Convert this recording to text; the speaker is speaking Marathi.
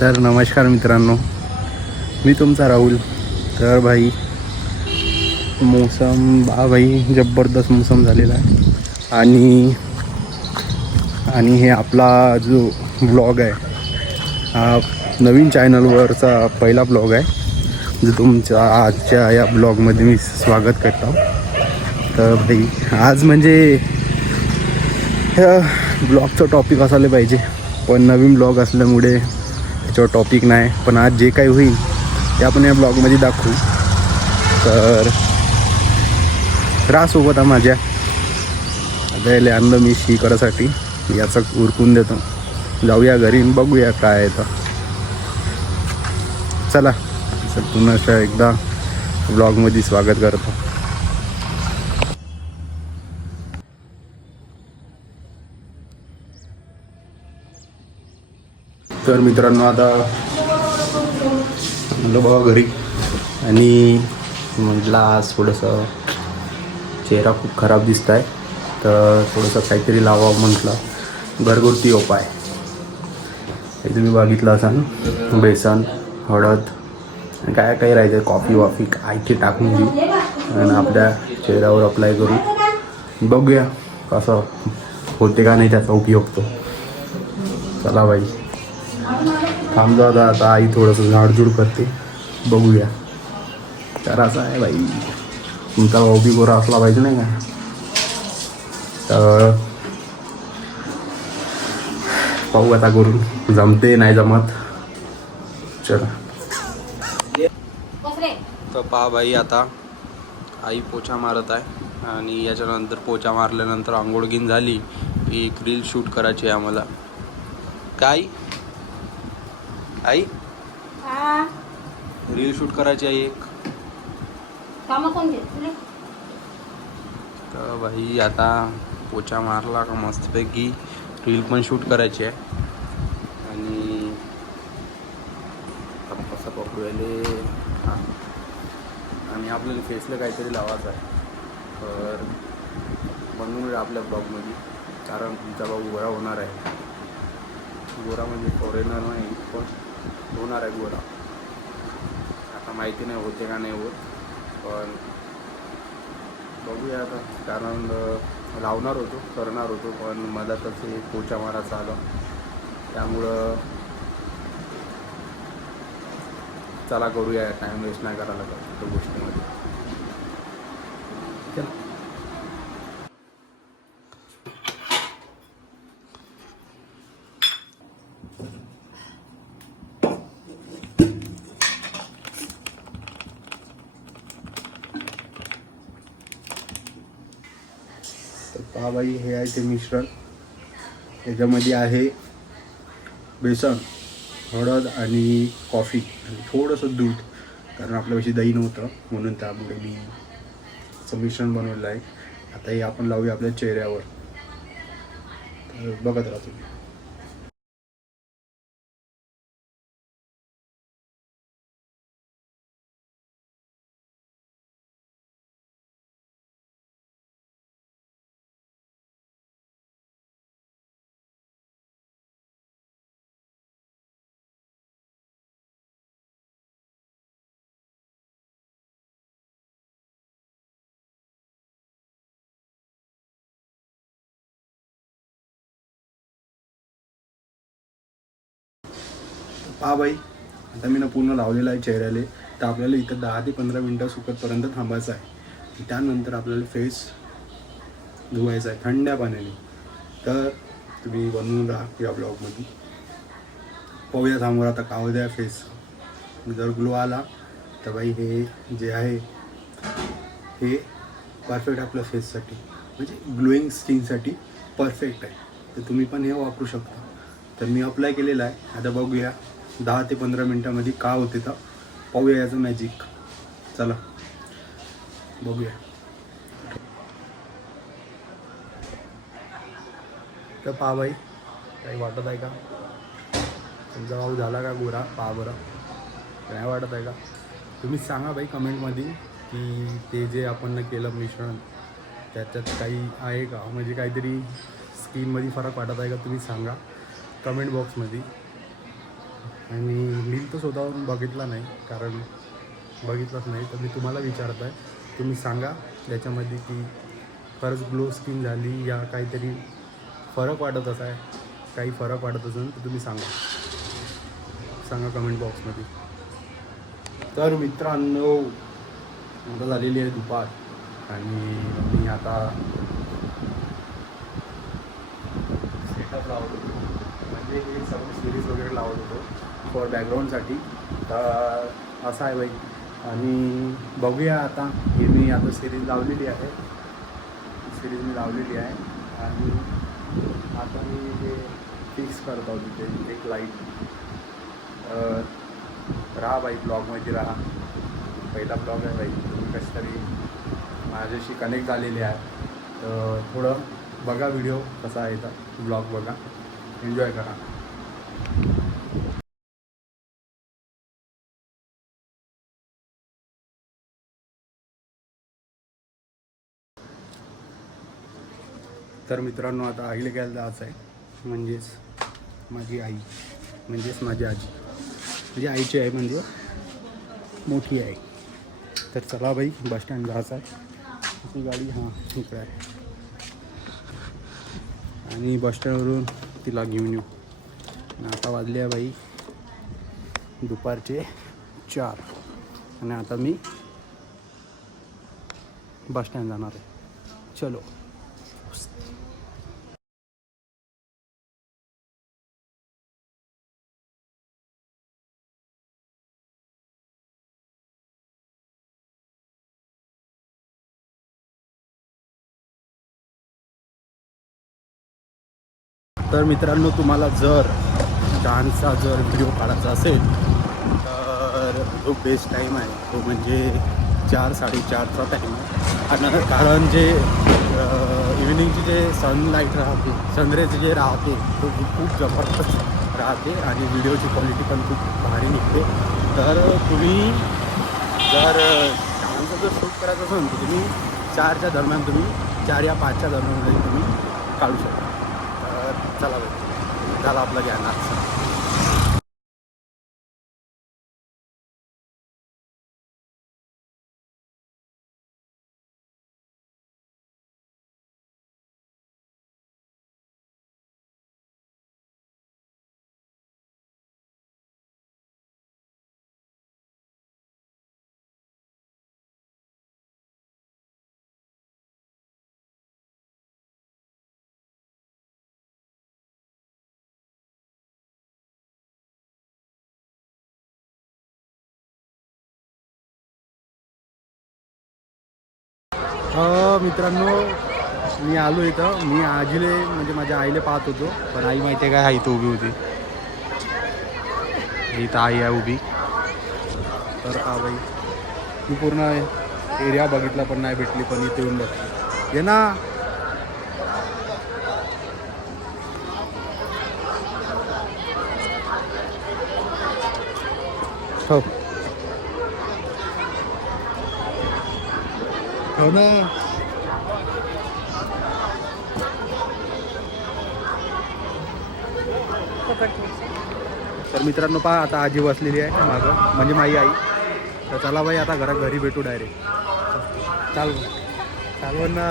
तर नमस्कार मित्रांनो मी तुमचा राहुल. तर भाई मोसम बा भाई जबरदस्त मोसम झालेला आहे. आणि आणि हे आपला जो ब्लॉग आहे हा नवीन चॅनलवरचा पहिला ब्लॉग आहे. जो तुमच्या आजच्या या ब्लॉगमध्ये मी स्वागत करतो. तर भाई आज म्हणजे ब्लॉगचं टॉपिक असायला पाहिजे. पण नवीन ब्लॉग असल्यामुळे त्याच्यावर टॉपिक नाही पण आज जे काही होईल ते आपण या ब्लॉगमध्ये दाखवू. तर रासोबत हा माझ्या द्यायला आणलं मी शी करासाठी याचं उरकून देतो. जाऊया घरी बघूया काय आहे तर. चला सर पुन्हा एकदा ब्लॉगमध्ये स्वागत करतो. तर मित्रांनो आता म्हणलं बाबा घरी. आणि म्हटलं आज थोडंसं चेहरा खूप खराब दिसत आहे तर थोडंसं काहीतरी लावावं म्हटलं. घरगुती उपाय. हे तुम्ही बघितलं असाल. बेसन हळद काय काय राहायचं? कॉफी वॉफी काय ते टाकून घेऊ आणि आपल्या चेहऱ्यावर अप्लाय करू. बघूया कसं होते का नाही त्याचा उपयोग तो. चला बाई. थांबतो आता आता आई थोडंसं झाडझूड करते. बघूया. तर असं आहे बाई. तुमचा भाऊ बी गोरा असला पाहिजे नाही का? तर पाहू आता करून. जमते नाही जमत. चला. तर पहा बाई आता. आई पोछा मारत आहे. आणि याच्यानंतर पोछा मारल्यानंतर आंघोळगीन झाली. की एक रील शूट करायची आहे आम्हाला. काय? आई? हा. रील शूट करायची आहे एक. कामं कोण तर भाई आता पोचा मारला का मस्तपैकी. रील पण शूट करायची आहे. आणि कसं पकडू याले हां. आणि आपल्याला फेसला काहीतरी लावायचं आहे. तर बनवून आपल्या ब्लॉगमध्ये कारण तुमचा भाऊ गोरा होणार आहे. गोरा म्हणजे फॉरेनर नाही पण होणार आहे गोरा आता माहिती नाही होते का नाही होत पण बघूया आता. कारण लावणार होतो करणार होतो पण मधातच हे पोचा मारायचा आलं त्यामुळं चला करूया टाईम वेस्ट नाही करायला लागत. गोष्टी गोष्टीमध्ये चला पाहाबाई बाई हे आहे ते मिश्रण. त्याच्यामध्ये आहे बेसन हळद आणि कॉफी. आणि थोडंसं दूध कारण आपल्यापाशी दही नव्हतं म्हणून त्यामुळे मी असं मिश्रण बनवलेलं आहे. आता हे आपण लावूया आपल्या चेहऱ्यावर. तर बघत राहा तुम्ही. पहा बाई आता मी ना पूर्ण लावलेला आहे चेहऱ्याला. तर आपल्याला इथं दहा ते पंधरा मिनटं सुकतपर्यंत थांबायचं आहे. त्यानंतर आपल्याला फेस धुवायचा आहे थंड्या पाण्याने. तर तुम्ही बनवून राहा या ब्लॉगमध्ये पाहूया समोर आता काव द्या फेस जर ग्लो आला तर बाई हे जे आहे हे परफेक्ट आपल्या फेससाठी म्हणजे ग्लोईंग स्किनसाठी परफेक्ट आहे. तर तुम्ही पण हे वापरू शकता. तर मी अप्लाय केलेलं आहे. आता बघूया. दहा ते पंधरा मिनटामध्ये का होते तर पाहूया याचं मॅजिक चला बघूया. तर पहा बाई काही वाटत आहे का? तुमचा भाऊ झाला का गोरा? पहा बरं. काय वाटत आहे का? तुम्ही सांगा बाई कमेंटमध्ये की ते जे आपण केलं मिश्रण त्याच्यात काही आहे का? म्हणजे काहीतरी स्किनमध्ये फरक वाटत आहे का? तुम्ही सांगा. कमेंट बॉक्समध्ये आणि मी तर स्वतःवरून बघितला नाही कारण बघितलंच नाही. तर मी तुम्हाला विचारत आहे तुम्ही सांगा याच्यामध्ये की खरंच ग्लो स्किन झाली या काहीतरी फरक वाटत असा आहे काही फरक वाटत असेल तर तुम्ही सांगा. सांगा कमेंट बॉक्समध्ये तर मित्रांनो आता झालेली आहे दुपार. आणि मी आता सेटअप लावत होतो. म्हणजे हे सगळं सिरीज वगैरे लावत होतो. फॉर बॅकग्राऊंडसाठी तर असं आहे बाई आणि बघूया आता. हे मी आता सिरीज लावलेली आहे. सिरीज मी लावलेली आहे. आणि आता मी हे फिक्स करत आहोत तिथे. एक लाइट राहा बाई ब्लॉगमध्ये राहा. पहिला ब्लॉग आहे बाई तुम्ही कसं तरी माझ्याशी कनेक्ट झालेले आहे तर थोडं बघा व्हिडिओ कसा आहे तर. ब्लॉग बघा. एन्जॉय करा. तर मित्रांनो आता आईला घ्यायला जायचं आहे. म्हणजेच माझी आई. म्हणजेच माझी आजी. म्हणजे आईची आहे म्हणजे मोठी आहे तर चला बाई बस स्टँड जायचं आहे. ती गाडी हां इकडे आहे. आणि बस स्टँडवरून तिला घेऊन येऊ. आणि आता वाजले आहे बाई दुपारचे चार. आणि आता मी बस स्टँड जाणार आहे. चलो. तर मित्रांनो तुम्हाला जर डान्सचा जर व्हिडिओ काढायचा असेल तर जो बेस्ट टाईम आहे. तो म्हणजे चार साडेचारचा टाईम आहे. आणि कारण जे इव्हिनिंगची जे सनलाईट राहते सनरेज जे राहते तो खूप जबरदस्त राहते आणि व्हिडिओची क्वालिटी पण खूप भारी निघते. तर तुम्ही जर डान्सचं जर शूट करायचं असेल तर तुम्ही चारच्या दरम्यान तुम्ही चार या पाचच्या दरम्यान तुम्ही काढू शकता. चला बाई. झाला आपला ज्ञान मित्रांनो मी आलो इथं. मी आजीले म्हणजे माझ्या आईले पाहत होतो. पण आई माहिती आहे काय आई तर उभी होती. इथं आई आहे उभी. तर का बाई मी पूर्ण एरिया बघितला पण नाही भेटली पण इथे येऊन बघ. ये ना. हो. हो ना तर मित्रांनो पहा आता आजी बसलेली आहे मागं. म्हणजे माझी आई. तर चला बाई आता घरात घरी भेटू डायरेक्ट चाल. चालवून ना